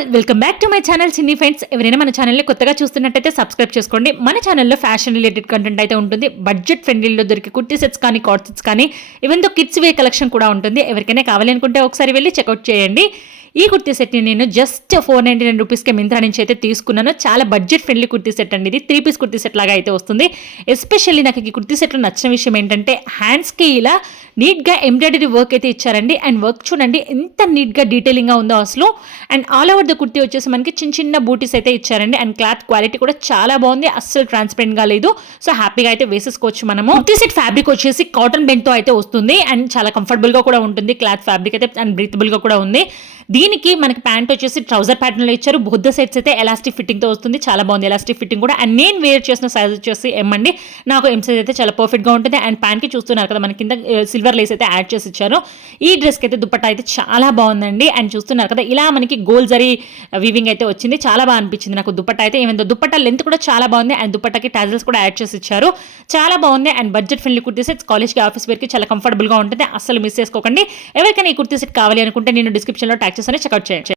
All welcome back to my channel చిన్ని friends. ఎవరైనా మన ఛానల్ని కొత్తగా చూస్తున్నట్టయితే సబ్స్క్రైబ్ చేసుకోండి. మన ఛానల్లో ఫ్యాషన్ రిలేటెడ్ కంటెంట్ అయితే ఉంటుంది. బడ్జెట్ ఫ్రెండ్లీలో దొరికే కుర్తీ సెట్స్ కానీ కార్డ్ సెట్స్ కానీ ఈవెన్ దో కిడ్స్ వే కలెక్షన్ కూడా ఉంటుంది. ఎవరికైనా కావాలి అనుకుంటే ఒకసారి వెళ్ళి చెక్అవుట్ చేయండి. ఈ కుర్తీ సెట్ని నేను జస్ట్ 499 రూపీస్కి మింత్రా నుంచి అయితే తీసుకున్నాను. చాలా బడ్జెట్ ఫ్రెండ్లీ కుర్తీ సెట్ అండి. ఇది 3 పీస్ కుర్తీ సెట్ లాగా అయితే వస్తుంది. ఎస్పెషల్లీ నాకు ఈ కుర్తీ సెట్లో నచ్చిన విషయం ఏంటంటే హ్యాండ్స్కి ఇలా నీట్గా ఎంబ్రాయిడరీ వర్క్ అయితే ఇచ్చారండి. అండ్ వర్క్ చూడండి ఎంత నీట్గా డీటెయిలింగ్గా ఉందో అసలు. And all over the kurti వచ్చేసి మనకి చిన్న చిన్న బూటీస్ అయితే ఇచ్చారండి. అండ్ క్లాత్ క్వాలిటీ కూడా చాలా బాగుంది, అస్సలు ట్రాన్స్పరెంట్గా లేదు. సో హ్యాపీగా అయితే వేసేసుకోవచ్చు మనము. కుర్తీ సెట్ ఫ్యాబ్రిక్ వచ్చేసి కాటన్ బెండ్తో అయితే వస్తుంది. అండ్ చాలా కంఫర్టబుల్గా కూడా ఉంటుంది. క్లాత్ ఫ్యాబ్రిక్ అయితే అండ్ బ్రీతబుల్గా కూడా ఉంది. దీనికి మనకి ప్యాంట్ వచ్చేసి ట్రౌజర్ ప్యాటర్న్లో ఇచ్చారు. బుద్ధ సెట్స్ అయితే ఎలాస్టిక్ ఫిట్టింగ్తో వస్తుంది. చాలా బాగుంది ఎలాస్టిక్ ఫిట్టింగ్ కూడా. అండ్ నేను వేర్ చేసిన సైజ్ వచ్చేసి ఎం అండి. నాకు ఎం సైజ్ అయితే చాలా పర్ఫెక్ట్గా ఉంటుంది. అండ్ ప్యాంట్కి చూస్తున్నారు కదా మన కింద సిల్వర్ లేస్ అయితే యాడ్ చేసి ఇచ్చారు. ఈ డ్రెస్కి అయితే దుపట్టా అయితే చాలా బాగుందండి. అండ్ చూస్తున్నారు కదా ఇలా మనకి గోల్ జరీ వీవింగ్ అయితే వచ్చింది. చాలా బాగా అనిపించింది నాకు దుపట్టా అయితే. ఏమైందో దుపట్టా లెంత్ కూడా చాలా బాగుంది. అండ్ దుపట్టాకి టాజల్స్ కూడా యాడ్ చేసి ఇచ్చారు. చాలా బాగుంది. And budget friendly kurti sets కాలేజ్కి ఆఫీస్ వేర్కి చాలా కంఫర్టబుల్గా ఉంటుంది. అసలు మిస్ చేసుకోకండి. ఎవరికైనా ఈ కుర్తీ సెట్ కావాలి అనుకుంటే నేను డిస్క్రిప్షన్లో ట్యాగ్ చేసి చెక్అవుట్ చేయండి.